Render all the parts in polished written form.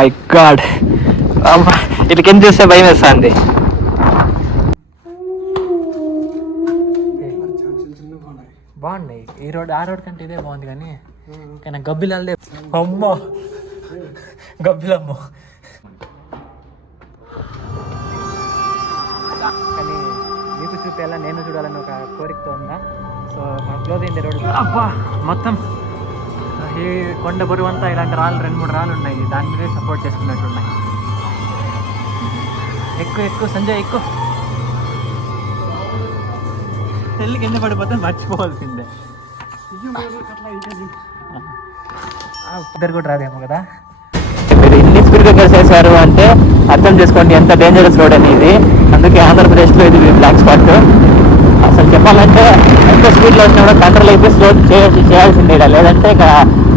My God, ఇట్లా కింద చూస్తే భయం వేస్తుంది. బాగున్నాయి ఈ రోడ్, ఆ రోడ్ కంటే ఇదే బాగుంది. కానీ గబ్బిలాలే అమ్మ, గబ్బిలమ్మ. కానీ మీకు చూపేలా నేను చూడాలని ఒక కోరికతో ఉందా. సో మనం క్లోజ్ అయింది రోడ్. అబ్బా, మొత్తం ఈ కొండ బరువు అంతా ఇలాంటి రాళ్ళు 2-3 రాళ్ళు ఉన్నాయి, దాని మీదే సపోర్ట్ చేసుకున్నట్టున్నాయి. ఎక్కువ సంజయ్ ఎక్కువ. పెళ్ళి కింద పడిపోతే మర్చిపోవాల్సిందే. ఇద్దరు కూడా రాదేమో కదా. మీరు ఇన్ని స్పీడ్గా కలిసేసారు అంటే అర్థం చేసుకోండి ఎంత డేంజరస్ రోడ్ అనేది. అందుకే ఆంధ్రప్రదేశ్లో ఇది బ్లాక్ స్పాట్. అసలు చెప్పాలంటే ఎంత స్పీడ్లో వచ్చినా కూడా కంట్రోల్ అయితే స్లో చేయాల్సిందే, లేదంటే ఇక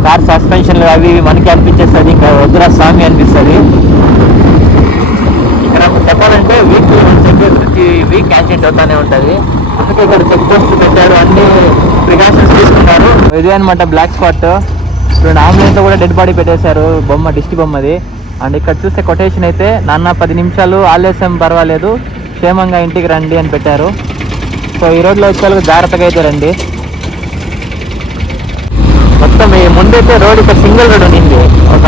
కార్ సస్పెన్షన్లు అవి మనకి అనిపించేస్తుంది, ఇంకా వద్దురా స్వామి అనిపిస్తుంది. ఇక్కడ చెప్పాలంటే వీక్లీ ప్రతి వీక్ యాక్సిడెంట్ అవుతానే ఉంటుంది. అందుకే ఇక్కడ చెక్ పోస్ట్ పెట్టారు, అన్ని ప్రికాషన్స్ తీసుకున్నారు. ఇదే అనమాట బ్లాక్ స్పాట్. ఇప్పుడు ఆంబులెన్స్లో కూడా డెడ్ బాడీ పెట్టేశారు, బొమ్మ దిష్టి బొమ్మది. అండ్ ఇక్కడ చూస్తే కొటేషన్ అయితే, నాన్న 10 నిమిషాలు ఆలస్యం పర్వాలేదు, క్షేమంగా ఇంటికి రండి అని పెట్టారు. సో ఈ రోడ్లో వచ్చే వాళ్ళకి జాగ్రత్తగా అయితే రండి. మొత్తం ఈ ముందైతే రోడ్ ఇక్కడ సింగిల్ రోడ్ ఉండింది ఒక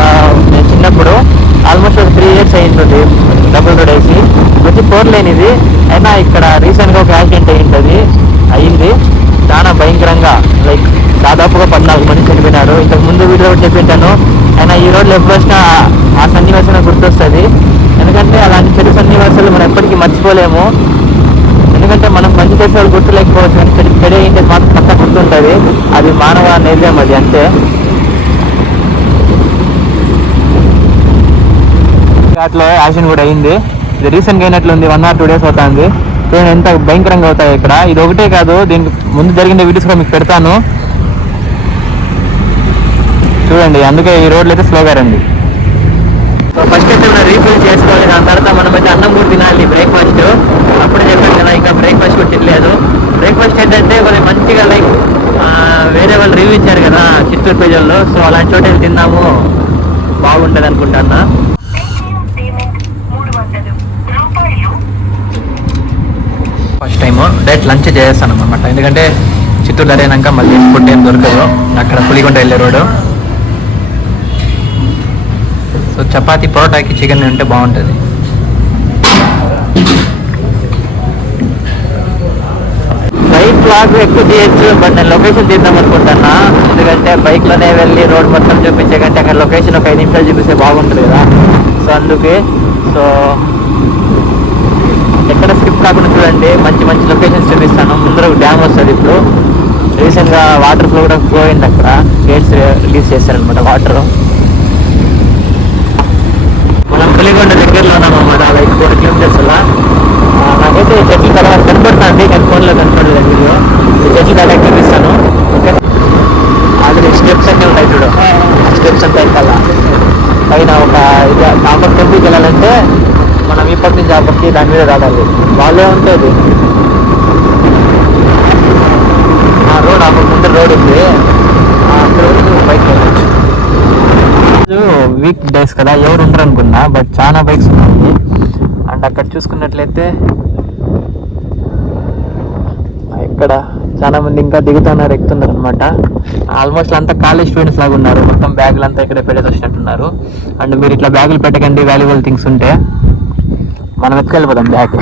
నేను చిన్నప్పుడు, ఆల్మోస్ట్ ఒక 3 years అయింటుంది డబుల్ రోడ్ వేసి. వచ్చి 4 lane ఇది. అయినా ఇక్కడ రీసెంట్గా ఒక యాక్సిడెంట్ అయింది చాలా భయంకరంగా. లైక్ దాదాపుగా 14 మంది చనిపోయినారు. ఇంతకు ముందు వీడియో చెప్పింటాను. అయినా ఈ రోడ్లో ఎప్పుడు వచ్చినా ఆ సన్నివేశం గుర్తొస్తుంది. ఎందుకంటే అలాంటి చెడు సన్నివేశాలు మనం ఎప్పటికీ మర్చిపోలేము. ఎందుకంటే మనం మంచి చేసే వాళ్ళు గుర్తులేకపోవచ్చు, కానీ చెడు ఏంటి మాత్రం పక్క గుర్తుంటుంది. అది మానవ నైజం, అది అంతే. అట్లా యాక్సిడెంట్ కూడా అయింది. ఇది రీసెంట్గా అయినట్లుంది, 1 or 2 days అవుతుంది. చూడండి ఎంత భయంకరంగా అవుతాయి ఇక్కడ. ఇది ఒకటే కాదు, దీనికి ముందు జరిగిన వీడియోస్ కూడా మీకు పెడతాను చూడండి. అందుకే ఈ రోడ్లు అయితే స్లోగా రండి. ఫస్ట్ అయితే మనం రీఫిల్ చేసుకోవాలి, దాని తర్వాత మనం అయితే అన్నం కూడా తినాలి, బ్రేక్ఫాస్ట్. అప్పుడే చెప్పాను కదా, ఇంకా బ్రేక్ఫాస్ట్ కూడా తినలేదు. బ్రేక్ఫాస్ట్ ఏంటంటే కొంచెం మంచిగా లైక్ వేరే వాళ్ళు రివ్యూ ఇచ్చారు కదా చిత్తూరు పేజల్లో, సో అలాంటి చోట తిన్నాము, బాగుంటుంది అనుకుంటున్నా. ఫస్ట్ టైము డైరెక్ట్ లంచ్ చేస్తాను అనమాట, ఎందుకంటే చిత్తూరు దారినాక మళ్ళీ ఫుడ్ ఏం దొరకదు. అక్కడ పులిగొండ వెళ్ళే రోడ్డు. సో చపాతీ పరోటాకి చికెన్ ఉంటే బాగుంటుంది. బైక్ బ్లాగ్ ఎక్కువ చేయొచ్చు, బట్ నేను లొకేషన్ తీద్దాం అనుకుంటున్నా. ఎందుకంటే బైక్లోనే వెళ్ళి రోడ్ మొత్తం చూపించే కంటే అక్కడ లొకేషన్ ఒక 5 నిమిషాలు చూపిస్తే బాగుంటుంది కదా. సో అందుకే ఎక్కడ స్కిప్ కాకుండా చూడండి, మంచి మంచి లొకేషన్స్ చూపిస్తాను. ముందర ఒక డ్యామ్ వస్తుంది. ఇప్పుడు రీసెంట్గా వాటర్ ఫ్లో కూడా ఫ్లో అయింది, అక్కడ గేట్స్ రిలీజ్ చేశారనమాట వాటర్. మనం పులిగొండ దగ్గరలో ఉన్నామన్నమాట, లైక్ 4 kilometers అలా. నాకైతే చెట్లు తర్వాత కనపడుతుంది, కానీ ఫోన్లో కనపడలేదు వీడియో. ఈ చెట్లు కలెక్ట్ చూపిస్తాను. ఓకే, ఆల్రెడీ స్టెప్స్ అన్నీ ఉన్నాయి చూడు, స్టెప్స్ అంతా ఎక్కాలా. పైన ఒక ఇది ఆపర్ టెంపుల్కి వెళ్ళాలంటే మనం ఈ పక్క నుంచి ఆ పక్కకి దాని మీద రావాలి. వాళ్ళే ఉంటుంది ఆ రోడ్, ఆ ముందు రోడ్ ఉంది, అక్కడ బైక్ వెళ్ళచ్చు. వీక్ డేస్ కదా, ఎవరు ఉండరు అనుకున్నా, బట్ చాలా బైక్స్ ఉన్నాయి. అండ్ అక్కడ చూసుకున్నట్లయితే ఇక్కడ చాలా మంది ఇంకా దిగుతున్నారు, ఎక్కుతున్నారు అనమాట. ఆల్మోస్ట్ అంతా కాలేజ్ స్టూడెంట్స్ లాగా ఉన్నారు, మొత్తం బ్యాగులు అంతా ఇక్కడ పెట్టేసి వచ్చినట్టున్నారు. అండ్ మీరు ఇట్లా బ్యాగులు పెట్టకండి, వాల్యుబుల్ థింగ్స్ ఉంటే. మనం ఎత్తుకెళ్ళిపోదాం బ్యాగ్.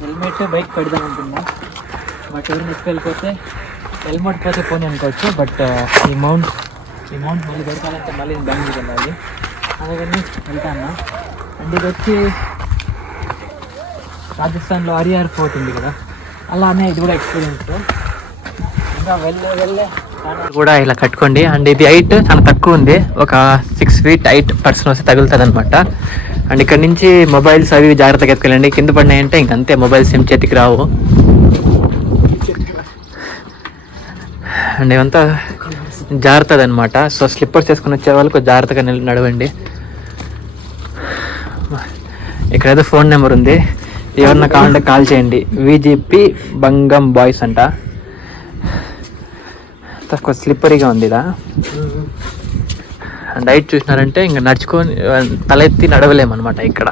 హెల్మెట్ బైక్ పెడదాం అనుకున్నా, బట్ ఎవరిని ఎత్తుకెళ్ళిపోతే హెల్మెట్ పోతే పోనీ అనుకోవచ్చు. బట్ ఈ మౌంట్ మళ్ళీ దొరకాలంటే మళ్ళీ బెంగళూరు వెళ్ళాలి, అందుకని వెళ్తాను. అండ్ ఇది వచ్చి రాజస్థాన్లో హరిహర్ ఫోర్ట్ ఉంది కదా, అలానే ఇది కూడా ఎక్స్పీరియన్స్. ఇంకా వెళ్ళే కూడా ఇలా కట్టుకోండి. అండ్ ఇది హైట్ చాలా తక్కువ ఉంది, ఒక 6 feet హైట్ పర్సన్ వస్తే తగులుతుంది అనమాట. అండ్ ఇక్కడ నుంచి మొబైల్స్ అవి జాగ్రత్తగా ఎత్తుకెళ్ళండి, కింద పడినాయంటే ఇంకంతే, మొబైల్స్ ఏం చేతికి రావు. అండ్ ఇవంతా జాగ్రత్తది అనమాట. సో స్లిప్పర్స్ వేసుకొని వచ్చే వాళ్ళు కొంచెం జాగ్రత్తగా నడవండి. ఇక్కడ ఏదో ఫోన్ నెంబర్ ఉంది, ఎవరన్నా కావాలంటే కాల్ చేయండి. VGP బంగం బాయ్స్ అంట. తక్కువ స్లిప్పరీగా ఉంది ఇదా. డైట్ చూసినారంటే ఇంకా నడుచుకొని తలెత్తి నడవలేమన్నమాట ఇక్కడ.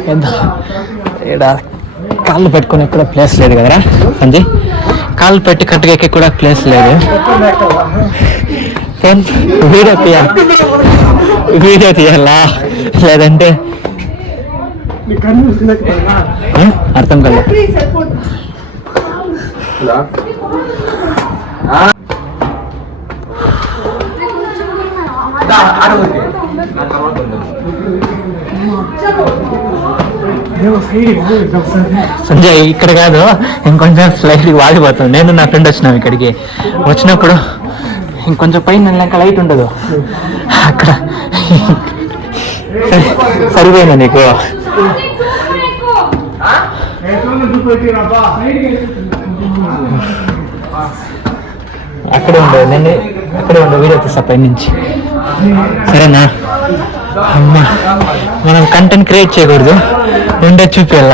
ఇక్కడ కాళ్ళు పెట్టుకుని ఎక్కడ ప్లేస్ లేదు కదరా సంజయ్, కాళ్ళు పెట్టి కట్టుకెక్కి కూడా ప్లేస్ లేదు. వీడియో తీయాలా లేదంటే అర్థం కదా. సంజయ్ ఇక్కడ కాదు, ఇంకొంచెం స్లైట్ వాడిపోతాం. నేను నా ఫ్రెండ్ వచ్చినాం ఇక్కడికి. వచ్చినప్పుడు ఇంకొంచెం పైన వెళ్ళాక లైట్ ఉండదు అక్కడ. సరిపోయిందా నీకు? అక్కడే ఉండదు, నేను అక్కడే ఉండదు. వీడియో తీస్తా పై నుంచి, సరేనా? అమ్మా, మనం కంటెంట్ క్రియేట్ చేయకూడదు, ఉండే చూపియాల.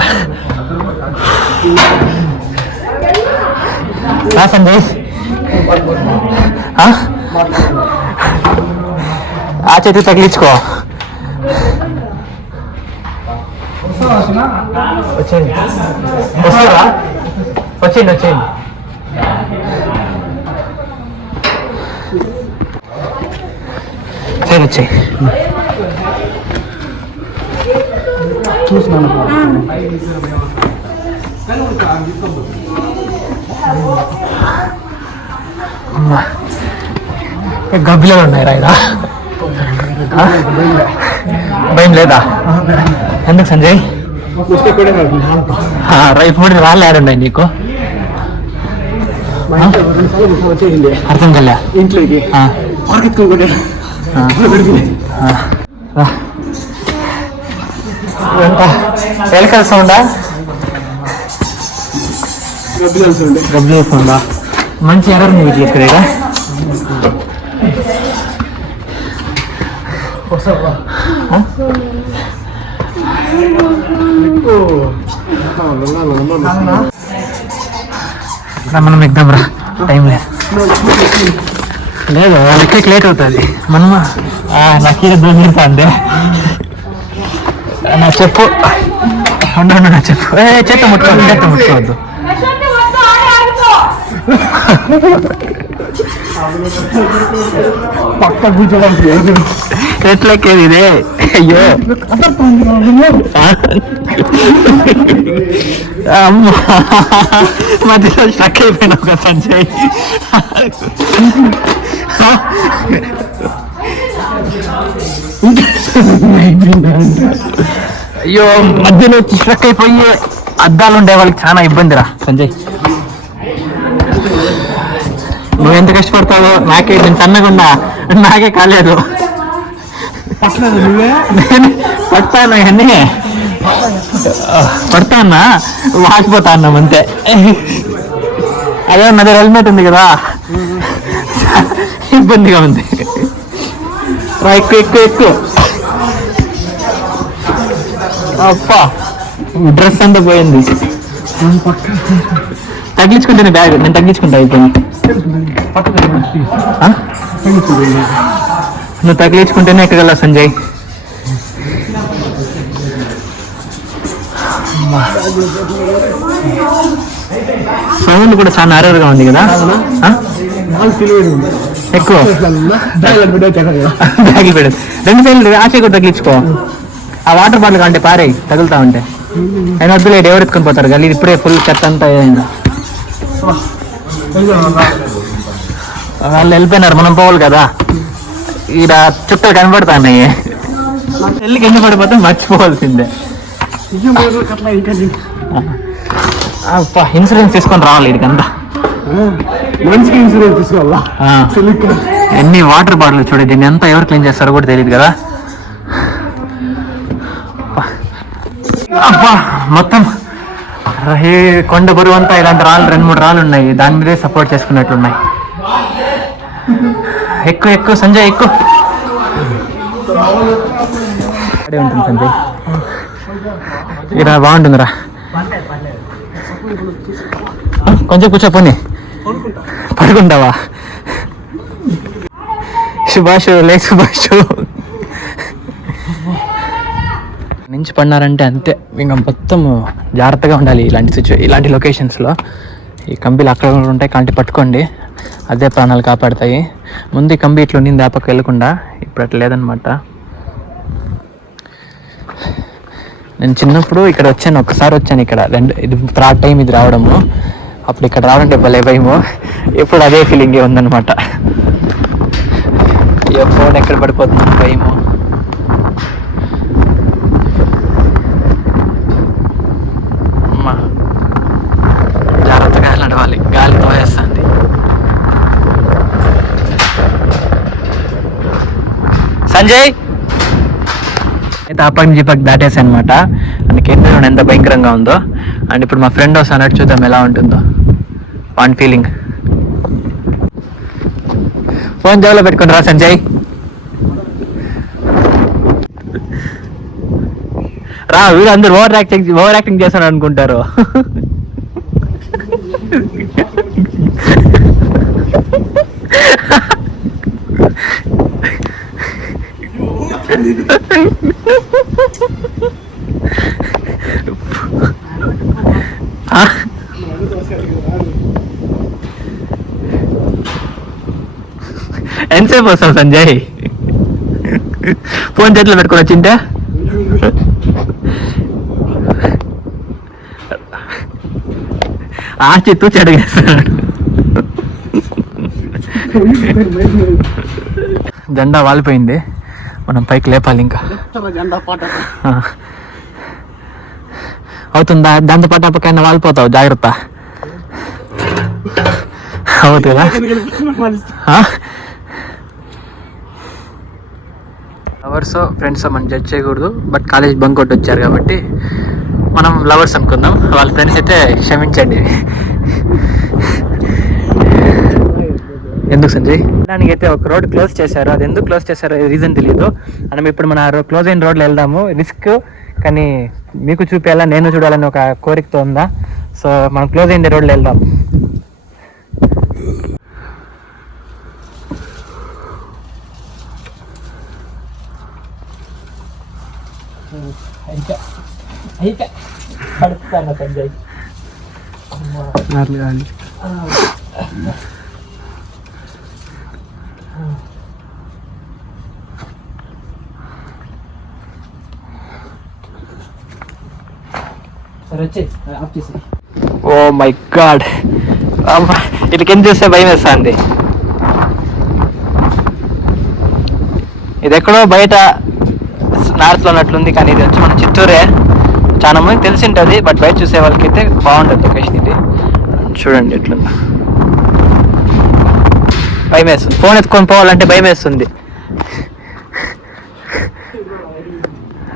సంజయ్ ఆ చేతి తగిలించుకో. వచ్చేయండి వస్తారా? వచ్చేయండి వచ్చేయండి. సరే వచ్చేయి. చూసినాను గబ్బిలాలు ఉన్నాయిరా ఇదా? భయం లేదా? ఎందుకు సంజయ్? ఇప్పుడు రాళ్ళు ఆడున్నాయి నీకు? అర్థం కలే ఇంట్లోకి ఎలకల సౌండా? గబ్బిలాల సౌండా? మంచి ఎర్రర్ మీకు ఇక్కడ. మనం ఎగ్దాం రా, టైం లేదు. లేదు వాళ్ళకి లేట్ అవుతుంది. మనము నాకు దూరితా అందే. నా చెప్పు ఉండు, నా చెప్పు. చేత ముట్టుకోవద్దు, చేత ముట్టుకోవద్దు. పక్క కూర్చోడానికి ఎట్లెక్కేది ఇదే? అయ్యో అమ్మా, మధ్యలో స్ట్రక్ అయిపోయినా ఒక సంజయ్. అయ్యో, మధ్యలో స్ట్రక్ అయిపోయి అద్దాలు ఉండే వాళ్ళకి చాలా ఇబ్బందిరా సంజయ్. నువ్వు ఎంత కష్టపడతావో నాకే. నేను సన్నగున్నా, నాకే కాలేదు. పడతాను అన్నీ పడతానా, వాసిపోతా అన్నాం అంతే. అదే నా దగ్గర హెల్మెట్ ఉంది కదా, ఇబ్బందిగా ఉంది. ఎక్కువ ఎక్కువ ఎక్కువ. అప్పా, డ్రెస్ అంతా పోయింది. తగ్గించుకుంటాను బ్యాగ్, నేను తగ్గించుకుంటా. అయిపోయింది. నువ్వు తగిలించుకుంటేనే ఎక్కగల సంజయ్. సౌండ్ కూడా చాలా అరవగా ఉంది కదా. ఎక్కువ బ్యాగ్ పెడదు. 2 సైడ్లు ఆశ కూడా తగిలించుకో. ఆ వాటర్ బాటిల్ కంటే పారే తగులుతా ఉంటే. అయినా వద్దులే, ఎవరు ఎత్తుకొని పోతారు గల్లీ. ఇప్పుడే ఫుల్ చెత్త అంతా అయిందా. వాళ్ళు వెళ్ళిపోయినారు, మనం పోవాలి కదా. ఈడ చుట్టూ కనబడుతున్నాయి. వెళ్ళి కింద పడిపోతే మర్చిపోవాల్సిందే. ఇన్సూరెన్స్ తీసుకొని రావాలి ఇదికంతా. మంచిగా ఇన్సూరెన్స్ తీసుకోవాలా? ఎన్ని వాటర్ బాటిల్ చూడండి, దీన్ని ఎంత ఎవరు క్లీన్ చేస్తారో కూడా తెలియదు కదా. అబ్బా మొత్తం ఈ కొండ బరువు అంతా ఇలాంటి రాళ్ళు 2-3 రాళ్ళు ఉన్నాయి, దాని మీదే సపోర్ట్ చేసుకున్నట్లున్నాయి. ఎక్కువ సంజయ్ ఎక్కువ ఉంటుంది సంజయ్, ఇలా బాగుంటుందిరా. కొంచెం కూర్చోపోని, పడుకుంటావా? సుభాష్ లే సుభాష్ నుంచి పడినారంటే అంతే, ఇంకా మొత్తం జాగ్రత్తగా ఉండాలి ఇలాంటి లొకేషన్స్లో. ఈ కంబీలు అక్కడ ఉంటాయి, కంటి పట్టుకోండి, అదే ప్రాణాలు కాపాడతాయి. ముందు ఈ కంబి ఇట్లా ఉండింది, ఆ పక్క వెళ్ళకుండా, ఇప్పుడు అట్లా లేదనమాట. నేను చిన్నప్పుడు ఇక్కడ వచ్చాను, ఒక్కసారి వచ్చాను ఇక్కడ, ఇది 3rd టైం ఇది రావడము. అప్పుడు ఇక్కడ రావాలంటే భలే భయము, ఎప్పుడు అదే ఫీలింగే ఉందన్నమాట. ఈ ఫోన్ ఎక్కడ పడిపోతుంది భయము. అమ్మా జాగ్రత్తగా నడవాలి, గాలి తోయేస్తుంది. సంజయ్ అయితే ఆ పక్క జీపక్ దాటేసి అనమాట, అండ్ కేంద్రం ఎంత భయంకరంగా ఉందో. అండ్ ఇప్పుడు మా ఫ్రెండ్ వస్తానట్టు, చూద్దాం ఎలా ఉంటుందో వాన్ ఫీలింగ్. ఫోన్ జేబులో పెట్టుకుని రా సంజయ్, రా. వీడు అందరు ఓవర్ యాక్టింగ్ చేస్తాను అనుకుంటారు. ఎంతసేపు వస్తావు సంజయ్? ఫోన్ చేతిలో పెట్టుకొని వచ్చింటే ఆచిత్తు చెడగేస్తాడు. జెండా వాలిపోయింది, మనం పైకి లేపాలి ఇంకా. అవుతుందా? దాంతో పాటు పక్కన వాలిపోతావు, జాగ్రత్త. అవుతుందా? లవర్స్ ఫ్రెండ్స్ మనం జడ్జ్ చేయకూడదు, బట్ కాలేజ్ బంక్ కొట్టి వచ్చారు కాబట్టి మనం లవర్స్ అనుకుందాం. వాళ్ళ ఫ్రెండ్స్ అయితే క్షమించండి. ఎందుకు సంజయ్? దానికి అయితే ఒక రోడ్ క్లోజ్ చేశారు, అది ఎందుకు క్లోజ్ చేశారో రీజన్ తెలియదు. మనం ఇప్పుడు మన క్లోజ్ అయిన రోడ్లో వెళ్దాము, రిస్క్, కానీ మీకు చూపేయాలా, నేను చూడాలని ఒక కోరికతో ఉందా. సో మనం క్లోజ్ అయిన రోడ్లో వెళ్దాం. పడుతాను సంజయ్. ఓ మై గాడ్, ఇట్లా కింద చూస్తే భయం వేస్తుంది. ఇది ఎక్కడో బయట నార్త్లో ఉన్నట్లుంది, కానీ ఇది వచ్చి మన చిత్తూరే. చాలా మంది తెలిసి ఉంటుంది, బట్ బయట చూసే వాళ్ళకి అయితే బాగుంటుంది లొకేషన్ ఇది. చూడండి ఎట్లుంది, భయం వేస్తుంది. ఫోన్ ఎత్తుకొని పోవాలంటే భయం వేస్తుంది.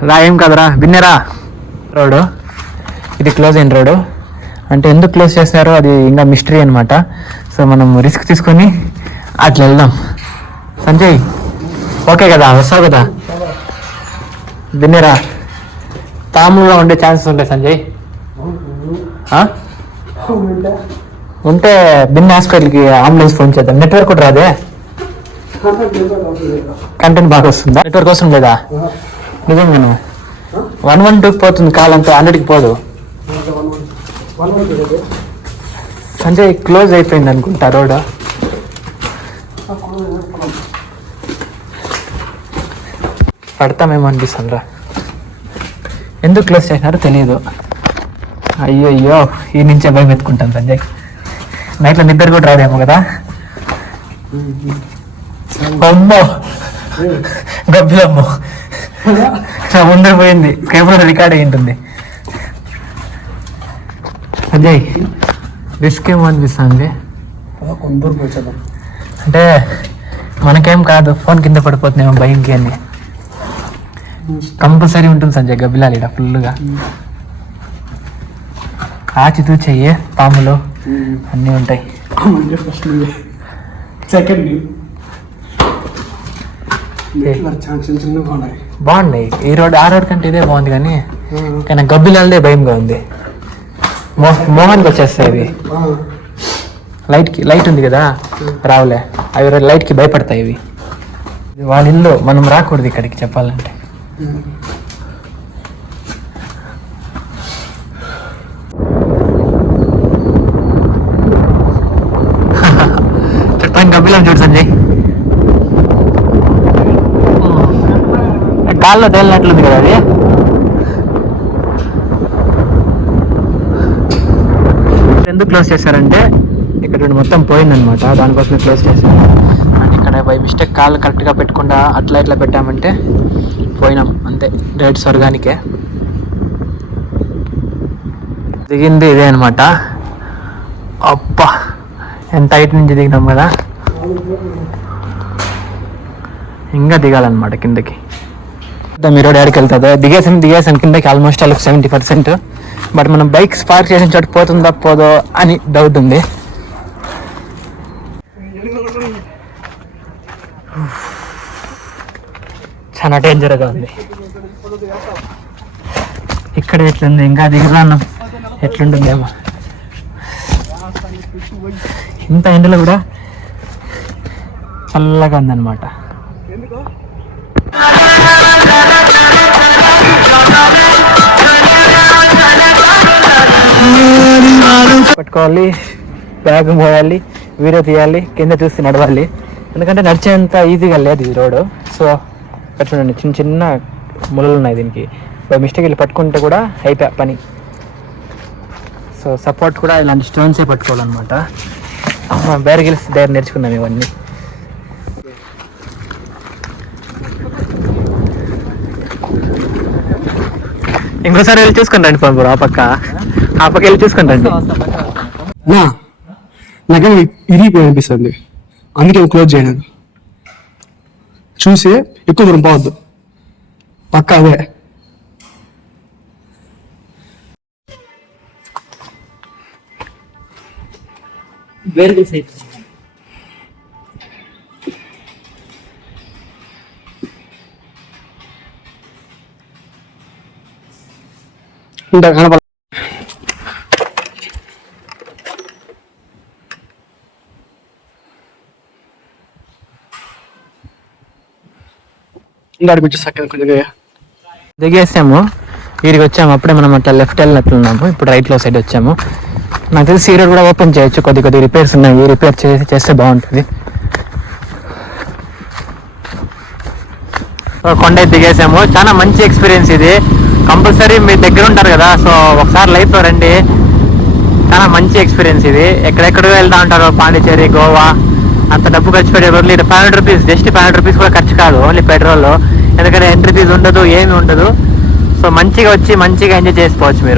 రా, ఏం కదరా బిన్నెరా. రోడ్డు ఇది క్లోజ్ అయిన రోడ్డు, అంటే ఎందుకు క్లోజ్ చేసినారో అది ఇంకా మిస్టరీ అనమాట. సో మనం రిస్క్ తీసుకొని అట్లా వెళ్దాం. సంజయ్ ఓకే కదా, వస్తావు కదా? బిన్నెరా, తాములో ఉండే ఛాన్సెస్ ఉంటాయి సంజయ్. ఉంటే బిన్న హాస్పిటల్కి అంబులెన్స్ ఫోన్ చేద్దాం. నెట్వర్క్ కూడా రాదే, కంటెంట్ బాగా వస్తుందా? నెట్వర్క్ అవసరం లేదా? నిజంగా 112 పోతుంది కాల్, అంతా 100కి పోదు. సంజయ్ క్లోజ్ అయిపోయింది అనుకుంటా రోడ్. పడతామేమో అనిపిస్తుంది రా. ఎందుకు క్లోజ్ చేసినారో తెలియదు. అయ్యో ఈ నుంచే భయం ఎత్తుకుంటాను సంజయ్. నైట్లో నిద్ర కూడా రాదేమో కదా. అమ్మో గబ్బిలమ్మో, నా ముందర పోయింది, కెమెరా రికార్డ్ అయ్యి ఉంటుంది. సంజయ్ రిస్క్ ఏమో అనిపిస్తుంది. అంటే మనకేం కాదు, ఫోన్ కింద పడిపోతున్నామో భయంకి అని. కంపల్సరీ ఉంటుంది సంజయ్ గబ్బిలాలు ఇక్కడ ఫుల్గా. ఆచితూ చెయ్యి, పాములు అన్నీ ఉంటాయి. బాగున్నాయి. ఈ రోడ్ ఆ రోడ్ కంటే ఇదే బాగుంది, కానీ గబ్బిలాలదే భయంగా ఉంది. మోహన్కి వచ్చేస్తాయి ఇవి. లైట్ ఉంది కదా, రావులే అవి లైట్కి భయపడతాయి ఇవి. వాళ్ళ ఇల్లు, మనం రాకూడదు ఇక్కడికి చెప్పాలంటే. చెప్పండి గబ్బిలం చూడు సంజయ్, కాల్లో తేలినట్లుంది కదా అది. ఎందుకు క్లోజ్ చేశారంటే ఇక్కడ మొత్తం పోయిందనమాట, దానికోసమే క్లోజ్ చేశారు. అండ్ ఇక్కడ బై మిస్టేక్ కాళ్ళు కరెక్ట్గా పెట్టకుండా అట్లా ఇట్లా పెట్టామంటే పోయినాం అంతే, డైరెక్ట్ స్వర్గానికే. దిగింది ఇదే అనమాట. అబ్బా ఎంత హైట్ నుంచి దిగినాం కదా, ఇంకా దిగాలన్నమాట కిందకి. మీరు డాడీకి వెళ్తుందో దిగేసాను కిందకి ఆల్మోస్ట్ అలా 70%. బట్ మనం బైక్ పార్క్ చేసిన చోటు పోతుందా పోదో అని డౌట్ ఉంది. చాలా డేంజర్గా ఉంది ఇక్కడ. ఎట్లుంది ఇంకా దిగురాన్నం ఎట్లుంటుందేమో. ఇంత ఎండలో కూడా చల్లగా ఉందన్నమాట. పట్టుకోవాలి, బ్యాగ్ మోయాలి, వీడియో తీయాలి, కింద చూసి నడవాలి. ఎందుకంటే నడిచేంత ఈజీగా లేదు ఈ రోడ్. సో పెట్టండి, చిన్న చిన్న ముళ్ళు ఉన్నాయి దీనికి. మిస్టేక్ వెళ్ళి పట్టుకుంటే కూడా అయిపోయా పని. సో సపోర్ట్ కూడా ఇలాంటి స్టోన్సే పట్టుకోవాలన్నమాట. బేర్ గిల్స్ దగ్గర నేర్చుకున్నాం ఇవన్నీ. ఇంకోసారి వెళ్ళి చూసుకుని రండి ఫోన్, ఆ పక్క వెళ్ళి చూసుకుని రండి. నాకేమో ఇరిగిపోయి అనిపిస్తుంది, అందుకే క్లోజ్ చేయలేదు. చూసి ఎక్కువ దూరం పోవద్దు, పక్క అదే. కనపడ దిగేసాము, వీడికి వచ్చాము. అప్పుడే మనం అట్లా లెఫ్ట్ వెళ్ళినట్లున్నాము, ఇప్పుడు రైట్లో సైడ్ వచ్చాము. నాకు తెలిసి ఈ రోడ్ కూడా ఓపెన్ చేయొచ్చు, కొద్ది రిపేర్స్ ఉన్నాయి, రిపేర్ చేస్తే బాగుంటుంది. కొండ దిగేసాము. చాలా మంచి ఎక్స్పీరియన్స్ ఇది. కంపల్సరీ మీ దగ్గర ఉంటారు కదా, సో ఒకసారి లైఫ్లో రండి. చాలా మంచి ఎక్స్పీరియన్స్ ఇది. ఎక్కడెక్కడో వెళ్తా ఉంటారు, పాండిచేరి, గోవా, అంత డబ్బు ఖర్చు పెట్టే బదులు ఇక్కడ 500 రూపీస్, జస్ట్ 500 రూపీస్ కూడా ఖర్చు కాదు, ఓన్లీ పెట్రోల్. ఎందుకంటే ఎంట్రీ ఫీజు ఉండదు, ఏమి ఉండదు. సో మంచిగా వచ్చి మంచిగా ఎంజాయ్ చేసుకోవచ్చు మీరు.